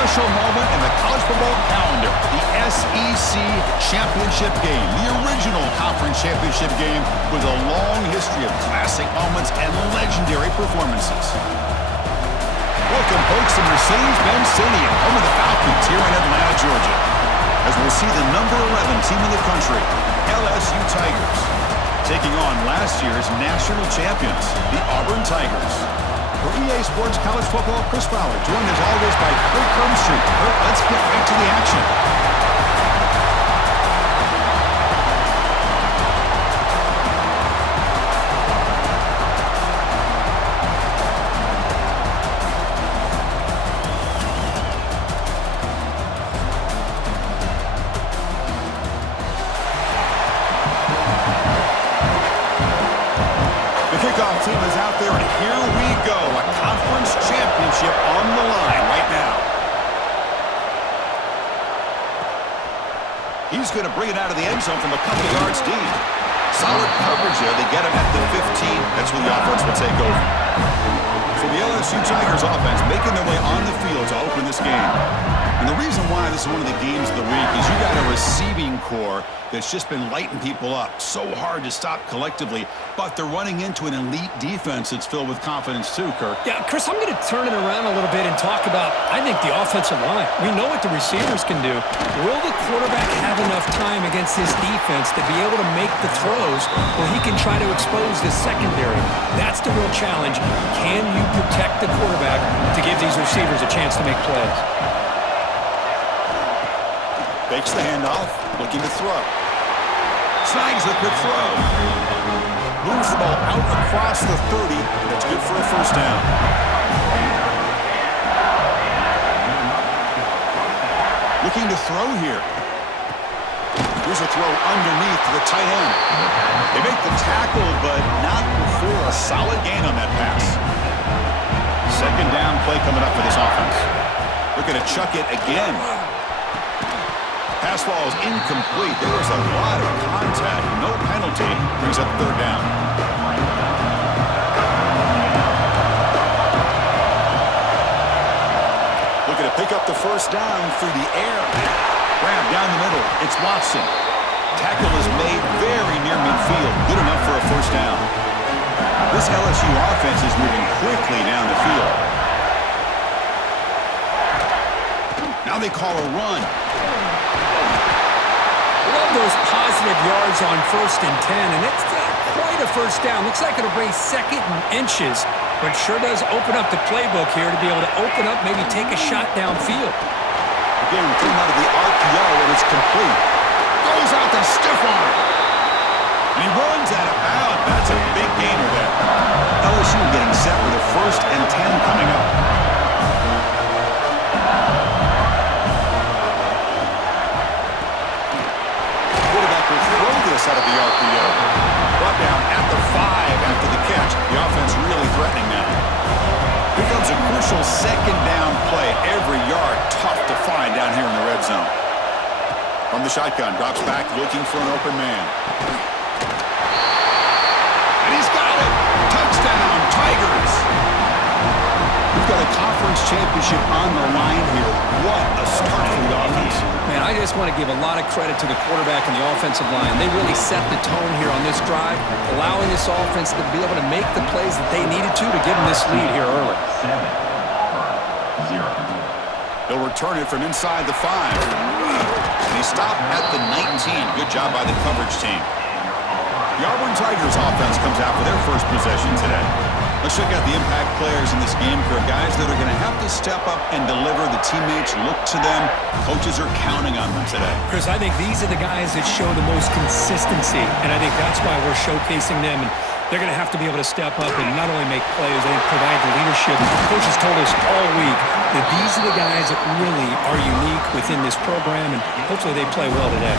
special moment in the college football calendar, the SEC championship game, the original conference championship game with a long history of classic moments and legendary performances. Welcome, folks, to Mercedes-Benz Stadium, home of the Falcons here in Atlanta, Georgia, as we'll see the number 11 team in the country, LSU Tigers, taking on last year's national champions, the Auburn Tigers. For EA Sports College Football, Chris Fowler, joined as always by Kirk Hermstreet. Kirk, let's get right to the action. Team is out there, and here we go. A conference championship on the line right now. He's going to bring it out of the end zone from a couple of yards deep. Solid coverage there. They get him at the 15. That's when the offense will take over. So the LSU Tigers offense making their way on the field to open this game. And the reason why this is one of the games of the week is you got a receiving core that's just been lighting people up. So hard to stop collectively, but they're running into an elite defense that's filled with confidence too, Kirk. Yeah, Chris, I'm going to turn it around a little bit and talk about, I think, the offensive line. We know what the receivers can do. Will the quarterback have enough time against this defense to be able to make the throws where he can try to expose the secondary? That's the real challenge. Can you protect the quarterback to give these receivers a chance to make plays? Fakes the handoff, looking to throw. Snags the quick throw. Moves the ball out across the 30. That's good for a first down. Looking to throw here. Here's a throw underneath to the tight end. They make the tackle, but not before a solid gain on that pass. Second down play coming up for this offense. They're going to chuck it again. Pass ball is incomplete. There was a lot of contact. No penalty. Brings up third down. Looking to pick up the first down through the air. Grab down the middle. It's Watson. Tackle is made very near midfield. Good enough for a first down. This LSU offense is moving quickly down the field. Now they call a run. Love those positive yards on 1st and 10, and it's not quite a first down. Looks like it'll bring second and inches, but sure does open up the playbook here to be able to open up, maybe take a shot downfield. Again, coming out of the RPO, and it's complete. Goes out the stiff arm. And he runs out of bounds. That's a big gainer there. LSU getting set with a 1st and 10 coming up. Out of the RPO. Brought down at the 5 after the catch. The offense really threatening now. Here comes a crucial second down play. Every yard tough to find down here in the red zone. From the shotgun, drops back looking for an open man. And he's got it! Touchdown, Tigers! We've got a conference championship on the line here. What a start for the offense. Man, I just want to give a lot of credit to the quarterback and the offensive line. They really set the tone here on this drive, allowing this offense to be able to make the plays that they needed to give them this lead here early. 7-0. They'll return it from inside the 5. And he stopped at the 19. Good job by the coverage team. The Auburn Tigers offense comes out for their first possession today. Let's check out the impact players in this game for guys that are going to have to step up and deliver. The teammates look to them. Coaches are counting on them today. Chris, I think these are the guys that show the most consistency, and I think that's why we're showcasing them. And they're going to have to be able to step up and not only make plays, they provide the leadership. Coaches told us all week that these are the guys that really are unique within this program, and hopefully they play well today.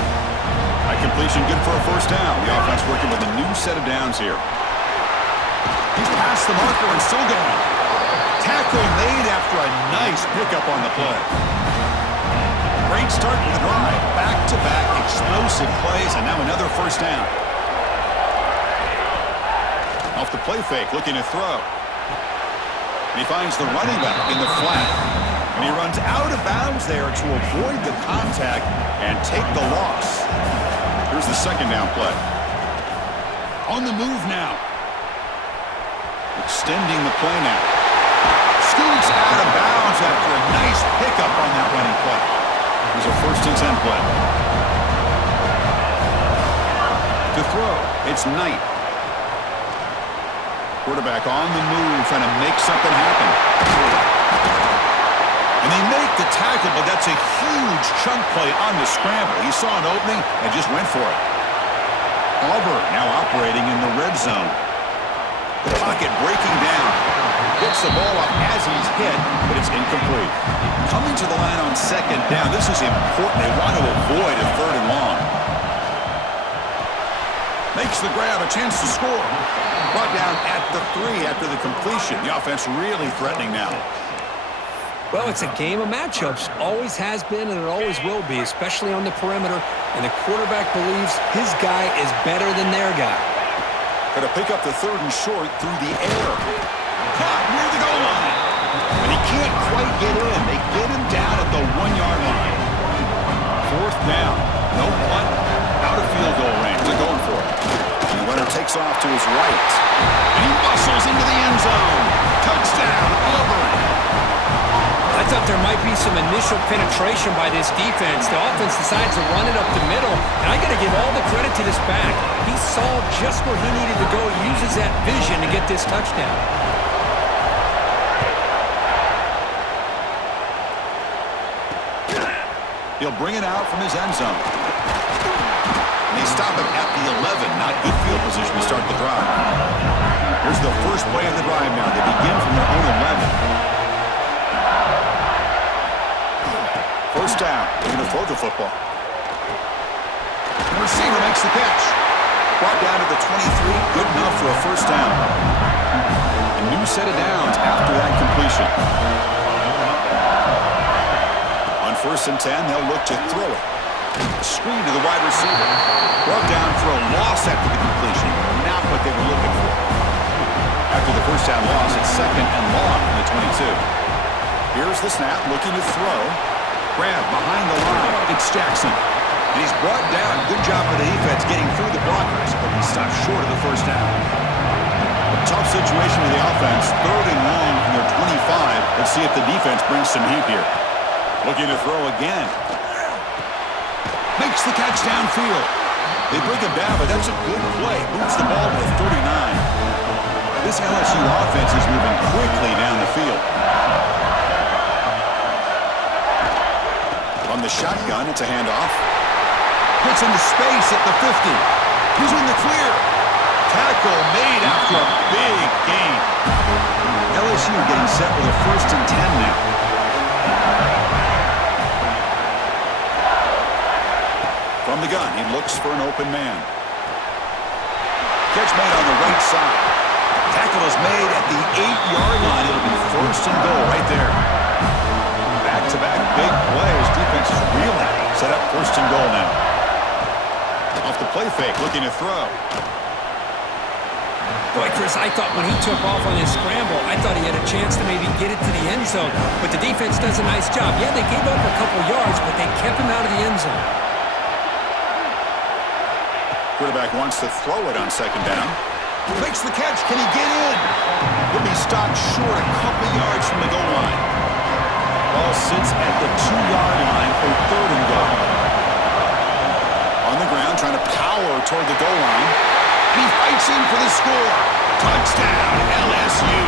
High completion, good for a first down. The offense working with a new set of downs here. He's past the marker and still going. Tackle made after a nice pickup on the play. Great start to the drive. Back-to-back explosive plays, and now another first down. Off the play fake, looking to throw. And he finds the running back in the flat. And he runs out of bounds there to avoid the contact and take the loss. Here's the second down play. On the move now. Extending the play now. Scoots out of bounds after a nice pickup on that running play. Here's a 1st and 10 play. To throw, it's Knight. Quarterback on the move, trying to make something happen. And they make the tackle, but that's a huge chunk play on the scramble. He saw an opening and just went for it. Auburn now operating in the red zone. The pocket breaking down. Gets the ball up as he's hit, but it's incomplete. Coming to the line on 2nd down. This is important. They want to avoid a 3rd and long. Makes the grab, a chance to score. Brought down at the 3 after the completion. The offense really threatening now. Well, it's a game of matchups. Always has been and it always will be, especially on the perimeter. And the quarterback believes his guy is better than their guy. Got to pick up the 3rd and short through the air. Caught near the goal line. And he can't quite get in. They get him down at the 1-yard line. 4th down. No punt. Out of field goal range. They're going for it. And the runner takes off to his right. And he muscles into the end zone. Touchdown, Auburn. I thought there might be some initial penetration by this defense. The offense decides to run it up the middle, and I got to give all the credit to this back. He saw just where he needed to go, uses that vision to get this touchdown. He'll bring it out from his end zone. And they stop him at the 11. Not good field position to start the drive. Here's the first play of the drive now. They begin from their own 11. 1st down. They're going to throw the football. The receiver makes the catch. Brought down to the 23. Good enough for a 1st down. A new set of downs after that completion. On 1st and 10, they'll look to throw it. A screen to the wide receiver. Brought down for a loss after the completion. Not what they were looking for. After the 1st down loss, it's 2nd and long from the 22. Here's the snap, looking to throw. Grab behind the line. It's Jackson. And he's brought down. Good job of the defense getting through the blockers, but he stopped short of the 1st down. A tough situation with the offense. 3rd and long from their 25. Let's see if the defense brings some heat here. Looking to throw again. Makes the catch downfield. They bring him down, but that's a good play. Moves the ball to the 39. This LSU offense is moving quickly down the field. On the shotgun, it's a handoff. Gets into space at the 50. He's in the clear. Tackle made after a big gain. LSU getting set with a 1st and 10 now. From the gun, he looks for an open man. Catch made on the right side. Tackle is made at the 8-yard line. It'll be 1st and goal right there. Back-to-back big plays. Defense is reeling. Set up 1st and goal now. Off the play fake, looking to throw. Boy, Chris, I thought when he took off on his scramble, I thought he had a chance to maybe get it to the end zone. But the defense does a nice job. Yeah, they gave up a couple yards, but they kept him out of the end zone. Quarterback wants to throw it on 2nd down. Makes the catch. Can he get in? He'll be stopped short a couple yards from the goal line. Ball sits at the 2-yard line for 3rd and goal. On the ground, trying to power toward the goal line. And he fights in for the score. Touchdown, LSU.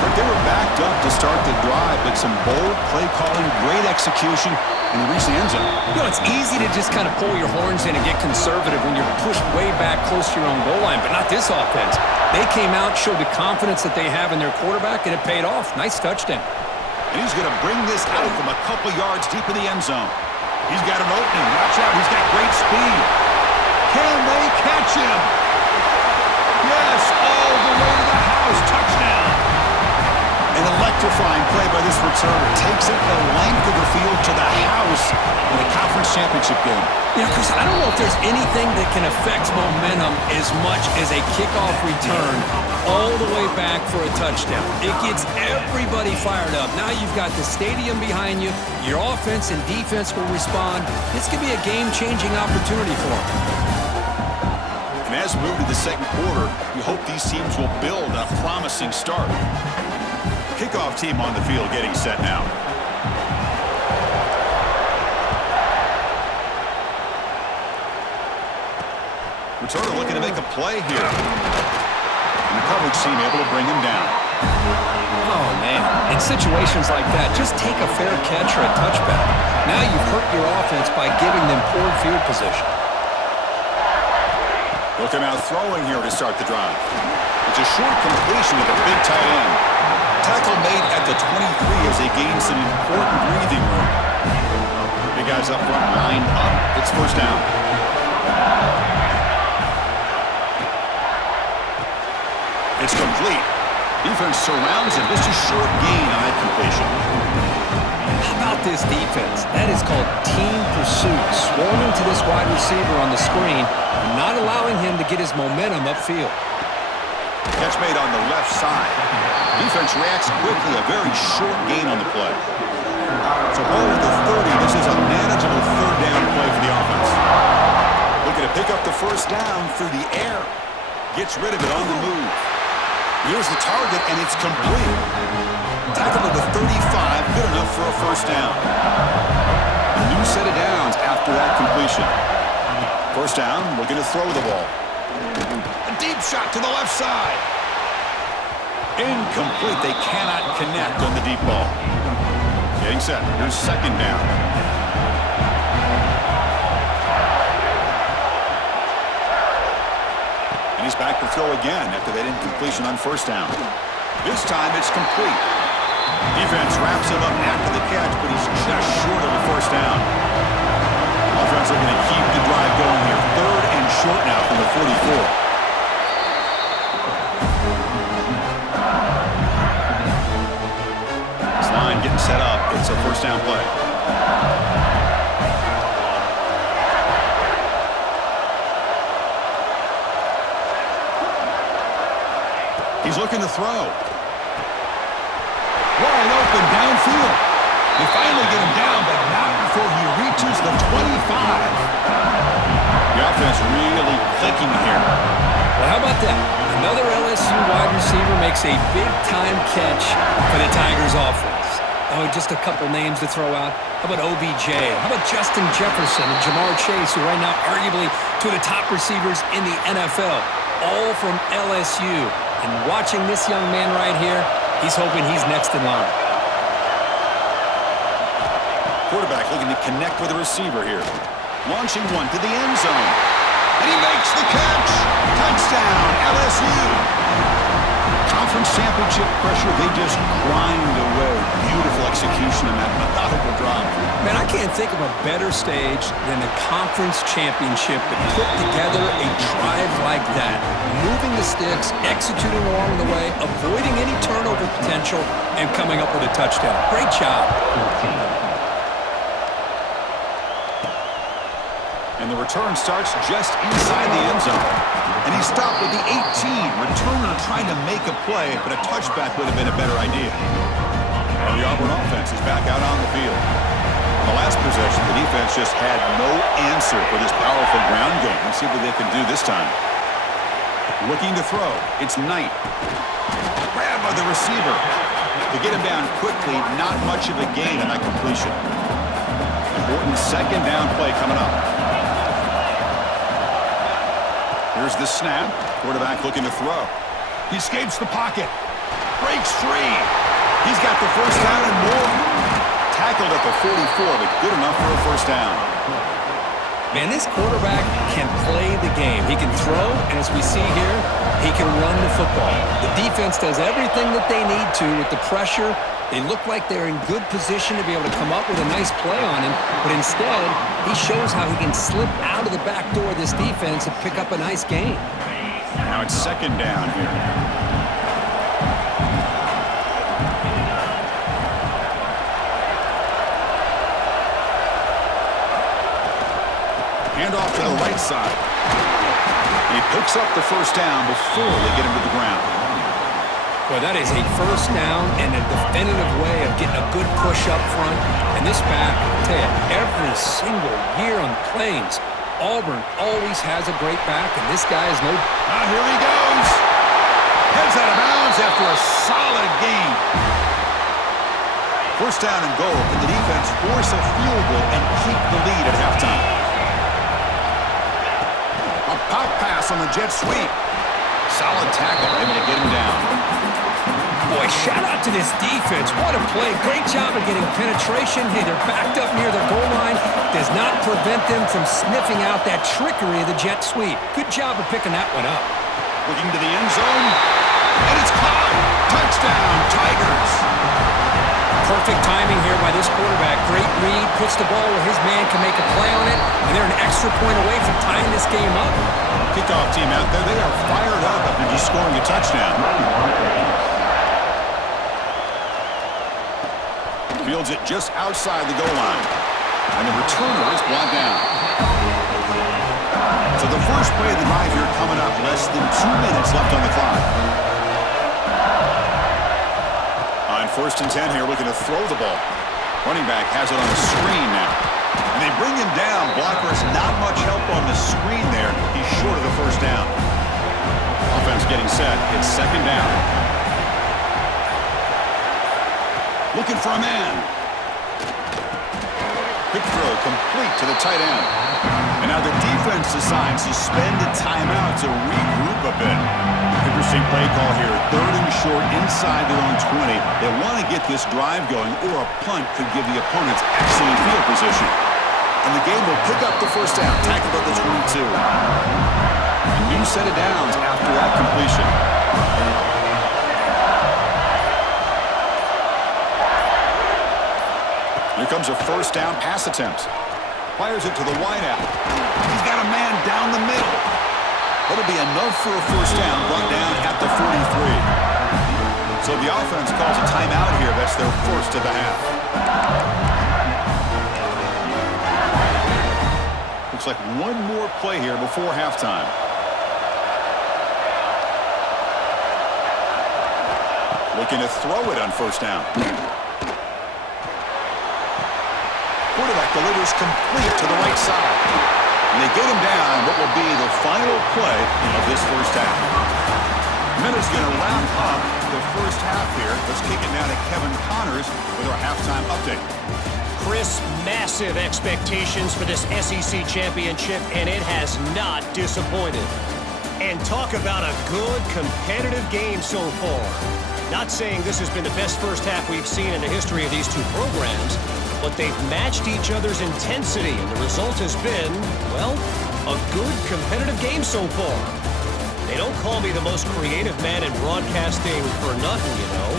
But they were backed up to start the drive, but some bold play calling, great execution, and reach the end zone. You know, it's easy to just kind of pull your horns in and get conservative when you're pushed way back close to your own goal line, but not this offense. They came out, showed the confidence that they have in their quarterback, and it paid off. Nice touchdown. And he's going to bring this out from a couple yards deep in the end zone. He's got an opening. Watch out. He's got great speed. Can they catch him? Yes, all the way to the house. Touchdown. An electrifying Fortifying play by this returner. Takes it the length of the field to the house in a conference championship game. Yeah, Chris, I don't know if there's anything that can affect momentum as much as a kickoff return all the way back for a touchdown. It gets everybody fired up. Now you've got the stadium behind you. Your offense and defense will respond. This could be a game-changing opportunity for them. And as we move to the second quarter, we hope these teams will build a promising start. Kickoff team on the field getting set now. Returner looking to make a play here. And the coverage team able to bring him down. Oh, man. In situations like that, just take a fair catch or a touchback. Now you've hurt your offense by giving them poor field position. Looking out throwing here to start the drive. It's a short completion to the big tight end. Tackle made at the 23 as they gain some important breathing room. Big guys up front lined up. It's first down. It's complete. Defense surrounds him. Just a short gain on that completion. How about this defense? That is called team pursuit. Swarming to this wide receiver on the screen, not allowing him to get his momentum upfield. Catch made on the left side. Defense reacts quickly. A very short gain on the play. So ball at the 30. This is a manageable third down play for the offense. Looking to pick up the first down through the air. Gets rid of it on the move. Here's the target, and it's complete. Tackle at the 35. Good enough for a first down. A new set of downs after that completion. First down, looking to throw the ball. A deep shot to the left side. Incomplete. They cannot connect on the deep ball. Getting set. Here's second down. And he's back to throw again after that incompletion on first down. This time it's complete. Defense wraps him up after the catch, but he's just short of a first down. Offense looking to keep the drive going here. Third and short now from the 44. This line getting set up. It's a first down play. He's looking to throw. Wide open downfield. They finally get him down, but not before he reaches the 25. The offense really clicking here. Well, how about that? Another LSU wide receiver makes a big-time catch for the Tigers offense. Oh, just a couple names to throw out. How about OBJ? How about Justin Jefferson and Jamar Chase, who right now arguably two of the top receivers in the NFL, all from LSU. And watching this young man right here, he's hoping he's next in line. Quarterback looking to connect with the receiver here. Launching one to the end zone. And he makes the catch. Touchdown, LSU. Conference championship pressure, they just grind away. Beautiful execution in that methodical drive. Man, I can't think of a better stage than the conference championship to put together a drive like that. Moving the sticks, executing along the way, avoiding any turnover potential, and coming up with a touchdown. Great job. And the return starts just inside the end zone. And he stopped with the 18. Returner trying to make a play, but a touchback would have been a better idea. And the Auburn offense is back out on the field. The last possession, the defense just had no answer for this powerful ground game. Let's see what they can do this time. Looking to throw. It's Knight. Grab by the receiver. To get him down quickly, not much of a gain on that completion. Important second down play coming up. Here's the snap. Quarterback looking to throw. He escapes the pocket. Breaks free. He's got the first down and more. Tackled at the 44, but good enough for a first down. Man, this quarterback can play the game. He can throw, and as we see here, he can run the football. The defense does everything that they need to with the pressure. They look like they're in good position to be able to come up with a nice play on him, but instead, he shows how he can slip out of the back door of this defense and pick up a nice gain. Now it's second down here. Handoff to the right side. He picks up the first down before they get him to the ground. Well, that is a first down and a definitive way of getting a good push up front. And this back, I'll tell you, every single year on the Plains, Auburn always has a great back, and this guy is no... Here he goes. Heads out of bounds after a solid game. First down and goal. Can the defense force a field goal and keep the lead at halftime? A pop pass on the jet sweep. Solid tackle, able to get him down. Boy, shout out to this defense. What a play. Great job of getting penetration. Hey, they're backed up near their goal line. Does not prevent them from sniffing out that trickery of the jet sweep. Good job of picking that one up. Looking to the end zone. And it's caught. Touchdown, Tigers. Perfect timing here by this quarterback. Great read. Puts the ball where his man can make a play on it. And they're an extra point away from tying this game up. Kickoff team out there. They are fired up after just scoring a touchdown. Fields it just outside the goal line. And the returner is brought down. So the first play of the drive here coming up. Less than 2 minutes left on the clock. On 1st and 10 here, looking to throw the ball. Running back has it on the screen now. And they bring him down. Blocker's not much help on the screen there. He's short of the first down. Offense getting set. It's 2nd down. Looking for a man. Quick throw complete to the tight end. And now the defense decides to spend a timeout to regroup a bit. Interesting play call here. 3rd and short inside their own 20. They want to get this drive going, or a punt could give the opponents excellent field position. And the game will pick up the first down. Tackled at the 22. A new set of downs after that completion. Here comes a first down pass attempt. Fires it to the wideout. He's got a man down the middle. That'll be enough for a first down, brought down at the 43. So the offense calls a timeout here. That's their first of the half. Looks like one more play here before halftime. Looking to throw it on first down. Quarterback delivers complete to the right side. And they get him down what will be the final play of this first half. Minute's going to wrap up the first half here. Let's kick it now to Kevin Connors with our halftime update. Chris, massive expectations for this SEC championship, and it has not disappointed. And talk about a good, competitive game so far. Not saying this has been the best first half we've seen in the history of these two programs, but they've matched each other's intensity, and the result has been, well, a good competitive game so far. They don't call me the most creative man in broadcasting for nothing, you know.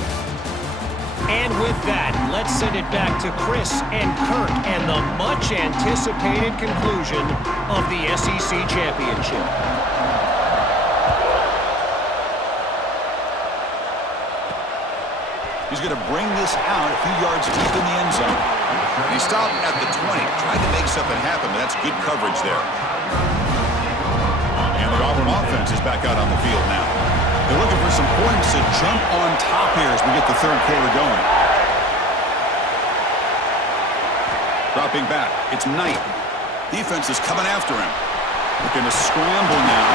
And with that, let's send it back to Chris and Kurt and the much-anticipated conclusion of the SEC championship. He's going to bring this out a few yards deep in the end zone. He stopped at the 20, tried to make something happen, but that's good coverage there. And the Auburn offense is back out on the field now. They're looking for some points to jump on top here as we get the third quarter going. Dropping back, it's Knight. Defense is coming after him. Looking to scramble now.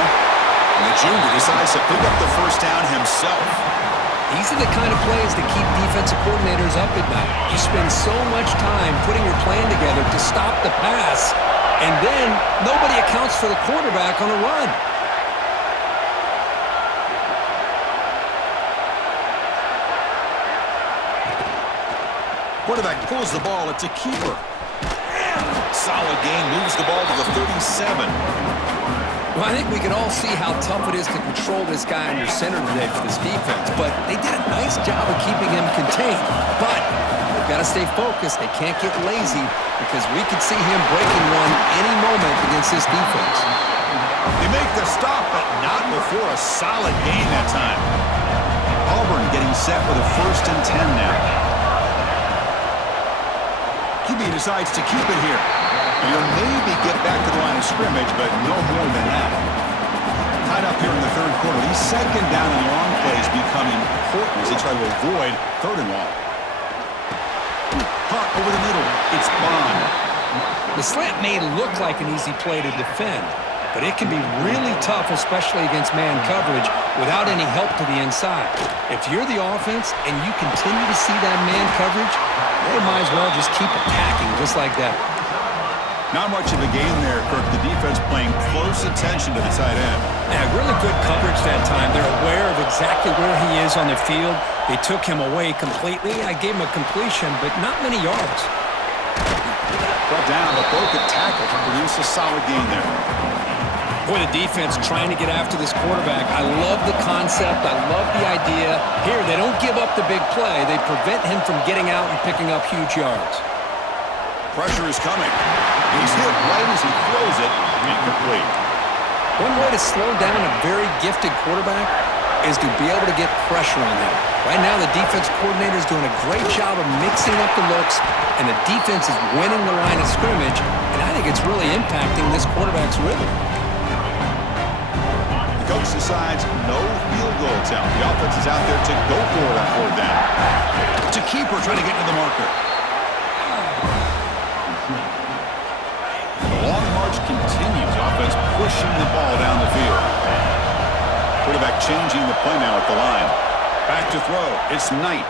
And the junior decides to pick up the first down himself. These are the kind of plays that keep defensive coordinators up at night. You spend so much time putting your plan together to stop the pass, and then nobody accounts for the quarterback on a run. Quarterback pulls the ball. It's a keeper. Solid game. Moves the ball to the 37. Well, I think we can all see how tough it is to control this guy under center today for this defense, but they did a nice job of keeping him contained. But they've got to stay focused. They can't get lazy because we could see him breaking one any moment against this defense. They make the stop, but not before a solid gain that time. Auburn getting set with a 1st and 10 now. QB decides to keep it here. And he'll maybe get back to the line of scrimmage, but no more than that. Tied up here in the third quarter. These second down and long plays become important as they try to avoid third and long. Caught over the middle. It's Bond. The slant may look like an easy play to defend, but it can be really tough, especially against man coverage, without any help to the inside. If you're the offense and you continue to see that man coverage, they might as well just keep attacking just like that. Not much of a game there, Kirk. The defense paying close attention to the tight end. Yeah, really good coverage that time. They're aware of exactly where he is on the field. They took him away completely. I gave him a completion, but not many yards. Brought down, but broke a tackle to produce a solid gain there. Boy, the defense trying to get after this quarterback. I love the concept. I love the idea. Here, they don't give up the big play. They prevent him from getting out and picking up huge yards. Pressure is coming. He's hit right as he throws it. Incomplete. One way to slow down a very gifted quarterback is to be able to get pressure on him. Right now, the defense coordinator is doing a great job of mixing up the looks, and the defense is winning the line of scrimmage, and I think it's really impacting this quarterback's rhythm. The coach decides no field goal attempt. The offense is out there to go for it on fourth down. It's a keeper trying to get to the marker. The long march continues. Offense pushing the ball down the field. Quarterback changing the play now at the line. Back to throw. It's Knight.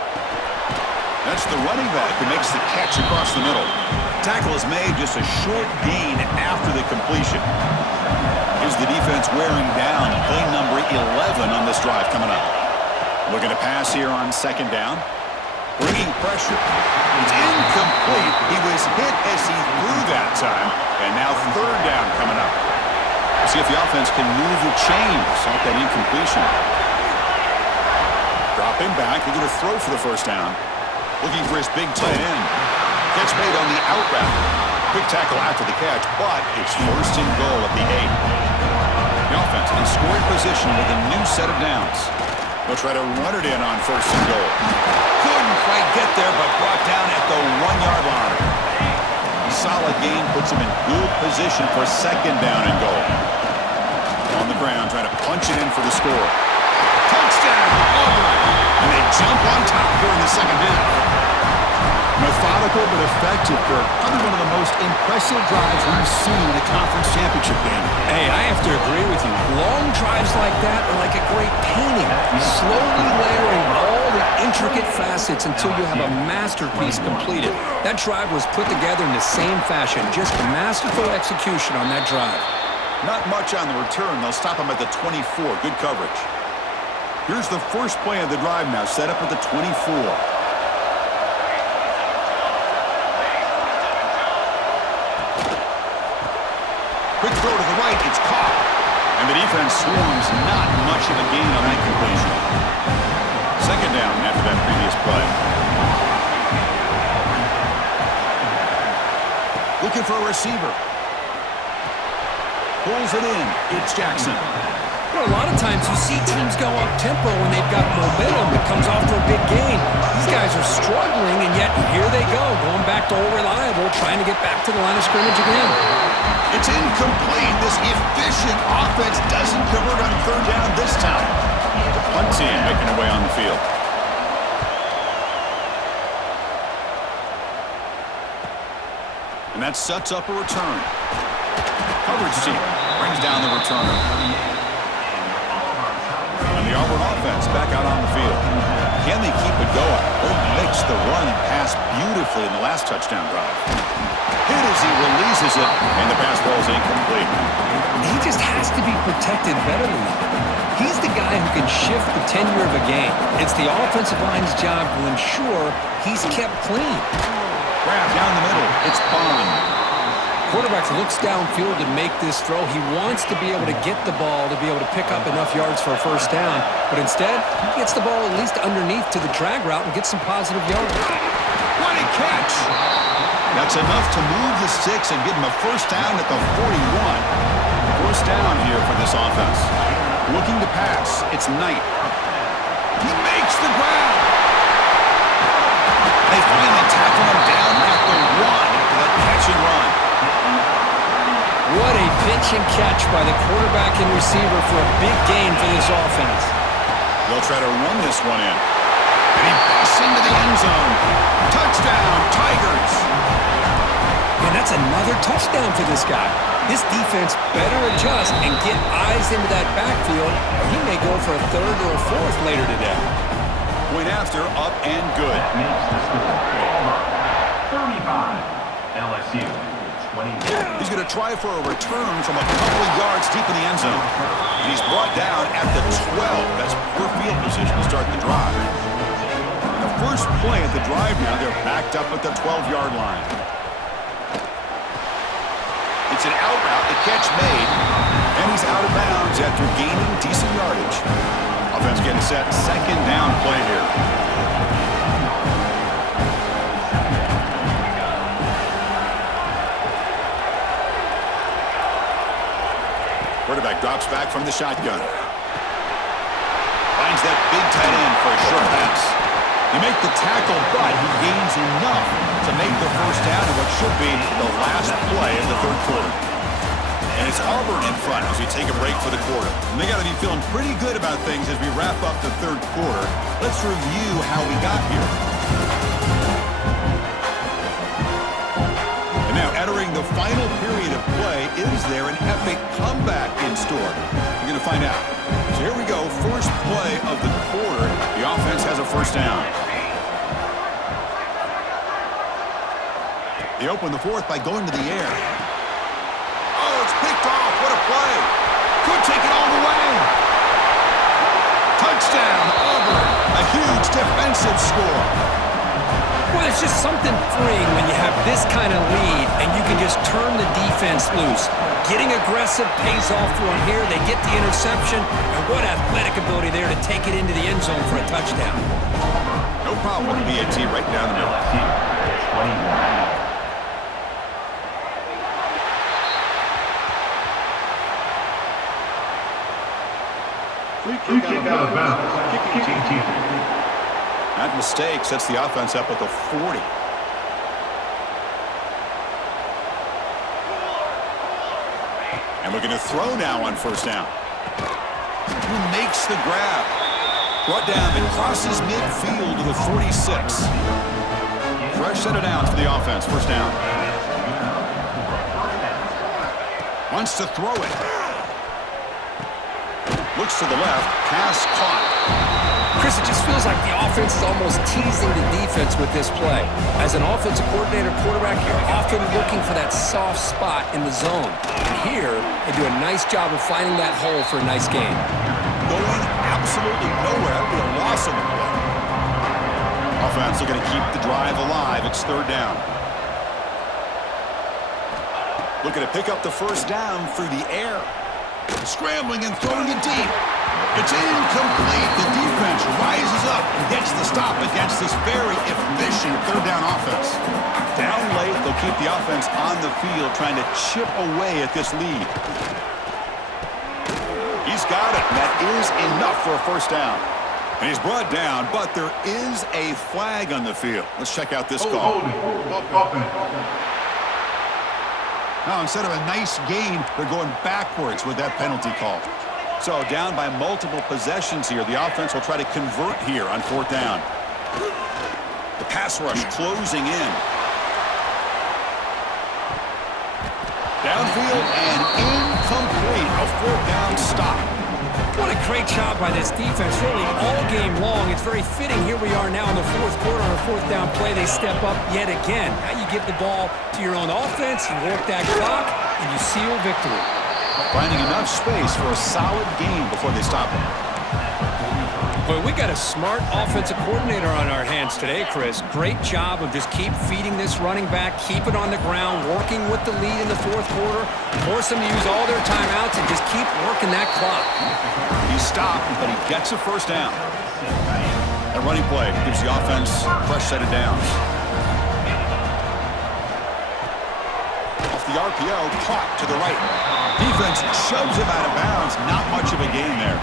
That's the running back who makes the catch across the middle. Tackle is made, just a short gain after the completion. Here's the defense wearing down. Play number 11 on this drive coming up. Looking to pass here on second down. Bringing pressure. It's incomplete. He was hit as he threw that time. And now third down coming up. We'll see if the offense can move the chains off that incompletion. Dropping back. They're going to throw for the first down. Looking for his big tight end. Catch made on the out route. Quick tackle after the catch, but it's first and goal at the 8. The offense in scoring position with a new set of downs. They'll try to run it in on first and goal. Couldn't quite get there, but brought down at the 1-yard line. Solid gain puts him in good position for second down and goal. On the ground, trying to punch it in for the score. Touchdown, Auburn! And they jump on top here in the second half. Methodical but effective, Kirk. Probably one of the most impressive drives we've seen in a conference championship game. Hey, I have to agree with you. Long drives like that are like a great painting. Slowly layering all the intricate facets until you have a masterpiece completed. That drive was put together in the same fashion. Just masterful execution on that drive. Not much on the return. They'll stop him at the 24. Good coverage. Here's the first play of the drive now, set up at the 24. Quick throw to the right, it's caught. And the defense swarms, not much of a gain on that completion. Second down after that previous play. Looking for a receiver. Pulls it in, it's Jackson. You know, a lot of times you see teams go up-tempo when they've got momentum that comes off for a big gain. These guys are struggling, and yet here they go, going back to old reliable, trying to get back to the line of scrimmage again. It's incomplete. This efficient offense doesn't convert on third down this time. The punt team making their way on the field. And that sets up a return. Coverage team brings down the returner. And the Auburn offense back out on the field. Can they keep it going? They mixed the run and pass beautifully in the last touchdown drive. Hit as he releases it, and the pass ball is incomplete. He just has to be protected better than that. He's the guy who can shift the tenure of a game. It's the offensive line's job to ensure he's kept clean. Grab down the middle. It's Bond. Quarterback looks downfield to make this throw. He wants to be able to get the ball to be able to pick up enough yards for a first down. But instead, he gets the ball at least underneath to the drag route and gets some positive yards. What a catch! That's enough to move the sticks and give him a first down at the 41. First down here for this offense. Looking to pass. It's Knight. He makes the grab. They finally tackle him down at the 1. What a pitch and catch by the quarterback and receiver for a big gain for this offense. They'll try to run this one in. And he busts into the end zone. Touchdown, Tigers. And that's another touchdown for this guy. This defense better adjust and get eyes into that backfield, or he may go for a third or a fourth later today. Point after, up and good. That makes the score Auburn 35, LSU 20. He's going to try for a return from a couple of yards deep in the end zone. And he's brought down at the 12. That's poor field position to start the drive. And the first play at the drive now, they're backed up at the 12-yard line. It's an out route, the catch made, and he's out of bounds after gaining decent yardage. Offense getting set, second down play here. Quarterback drops back from the shotgun. Finds that big tight end for a short pass. You make the tackle, but he gains enough to make the first down in what should be the last play of the third quarter. And it's Auburn in front as we take a break for the quarter. And they got to be feeling pretty good about things as we wrap up the third quarter. Let's review how we got here. And now entering the final period of play, is there an epic comeback in store? We're going to find out. So here we go, first play of the quarter. The offense has a first down. They open the fourth by going to the air. Oh, it's picked off. What a play. Could take it all the way. Touchdown, Auburn. A huge defensive score. Well, it's just something freeing when you have this kind of lead and you can just turn the defense loose. Getting aggressive pays off for them here. They get the interception, and what athletic ability there to take it into the end zone for a touchdown. No problem with the BAT right down the middle. Free kick out of bounds. Kicking team. That mistake sets the offense up at the 40. And looking to throw now on first down. Who makes the grab? Brought down and crosses midfield to the 46. Fresh set of downs for the offense. First down. Wants to throw it. Looks to the left. Pass caught. Chris, it just feels like the offense is almost teasing the defense with this play. As an offensive coordinator, quarterback, you're often looking for that soft spot in the zone. And here, they do a nice job of finding that hole for a nice gain. Going absolutely nowhere. That would be a loss of the play. Offense looking to keep the drive alive. It's third down. Looking to pick up the first down through the air. Scrambling and throwing it deep. It's incomplete. The defense rises up and gets the stop against this very efficient third down offense. Down late, they'll keep the offense on the field trying to chip away at this lead. He's got it. That is enough for a first down. And he's brought down, but there is a flag on the field. Let's check out this call. Now, instead of a nice gain, they're going backwards with that penalty call. So down by multiple possessions here. The offense will try to convert here on fourth down. The pass rush closing in. Downfield and incomplete. A fourth down stop. What a great job by this defense, really all game long. It's very fitting. Here we are now in the fourth quarter on a fourth down play. They step up yet again. Now you give the ball to your own offense, you work that clock, and you seal victory. Finding enough space for a solid game before they stop him. Boy, we got a smart offensive coordinator on our hands today, Chris. Great job of just keep feeding this running back, keep it on the ground, working with the lead in the fourth quarter, force them to use all their timeouts, and just keep working that clock. He stopped, but he gets a first down. That running play gives the offense a fresh set of downs. Off the RPO, caught to the right. Defense shoves him out of bounds. Not much of a gain there.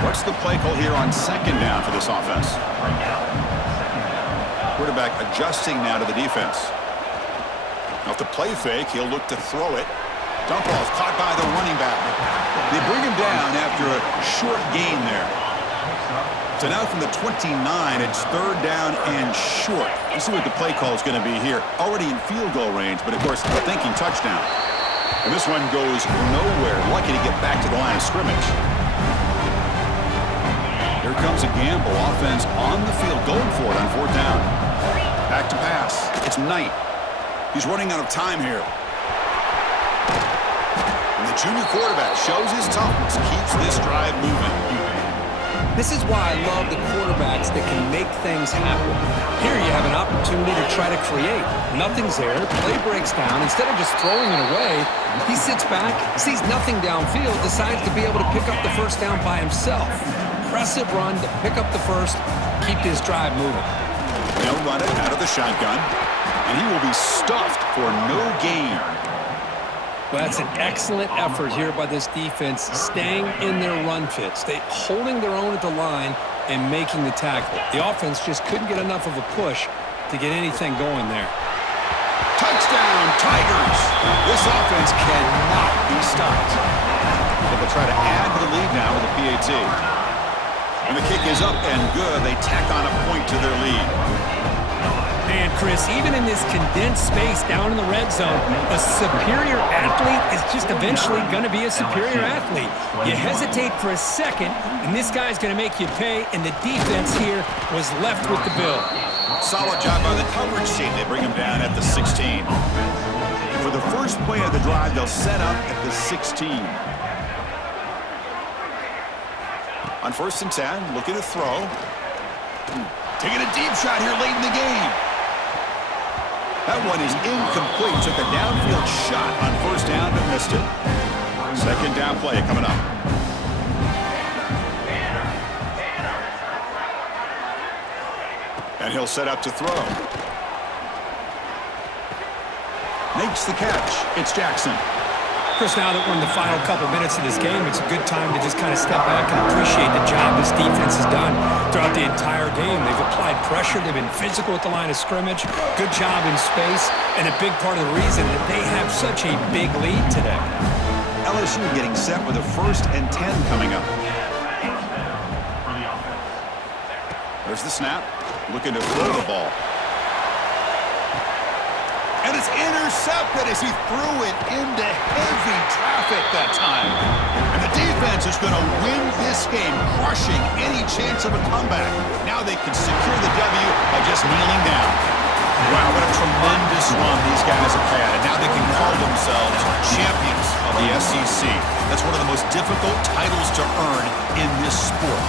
What's the play call here on second down for this offense? Quarterback adjusting now to the defense. Off the play fake, he'll look to throw it. Dump ball is caught by the running back. They bring him down after a short gain there. So now from the 29, it's 3rd down and short. Let's see what the play call is going to be here. Already in field goal range, but of course, thinking touchdown. And this one goes nowhere. Lucky to get back to the line of scrimmage. Here comes a gamble. Offense on the field, going for it on 4th down. Back to pass. It's Knight. He's running out of time here. And the junior quarterback shows his toughness, keeps this drive moving. This is why I love the quarterbacks that can make things happen. Here you have an opportunity to try to create. Nothing's there. Play breaks down. Instead of just throwing it away, he sits back, sees nothing downfield, decides to be able to pick up the 1st down by himself. Impressive run to pick up the 1st, keep this drive moving. They'll run it out of the shotgun, and he will be stuffed for no gain. Well, that's an excellent effort here by this defense, staying in their run fit, holding their own at the line and making the tackle. The offense just couldn't get enough of a push to get anything going there. Touchdown, Tigers! This offense cannot be stopped. But they'll try to add to the lead now with a PAT. And the kick is up and good. They tack on a point to their lead. Man, Chris, even in this condensed space down in the red zone, a superior athlete is just eventually going to be a superior athlete. You hesitate for a second, and this guy's going to make you pay, and the defense here was left with the bill. Solid job by the coverage team. They bring him down at the 16. For the first play of the drive, they'll set up at the 16. On 1st and 10, looking to throw. Taking a deep shot here late in the game. That one is incomplete. Took a downfield shot on 1st down, but missed it. 2nd down play coming up. And he'll set up to throw. Makes the catch. It's Jackson. Chris, now that we're in the final couple minutes of this game, it's a good time to just kind of step back and appreciate the job this defense has done throughout the entire game. They've applied pressure. They've been physical at the line of scrimmage. Good job in space, and a big part of the reason that they have such a big lead today. LSU getting set with a 1st and 10 coming up. There's the snap. Looking to throw the ball. And it's intercepted as he threw it into heavy traffic that time. And the defense is going to win this game, crushing any chance of a comeback. Now they can secure the W by just kneeling down. Wow, what a tremendous run these guys have had. And now they can call themselves champions of the SEC. That's one of the most difficult titles to earn in this sport.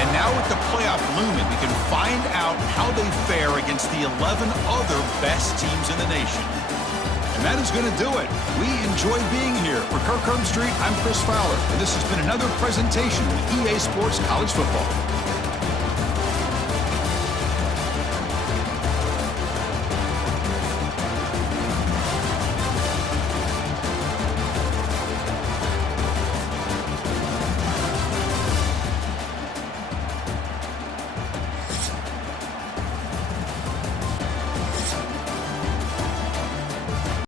And now with the playoff looming, we can find out how they fare against the 11 other best teams in the nation. And that is going to do it. We enjoy being here. For Kirk Street, I'm Chris Fowler, and this has been another presentation of EA Sports College Football.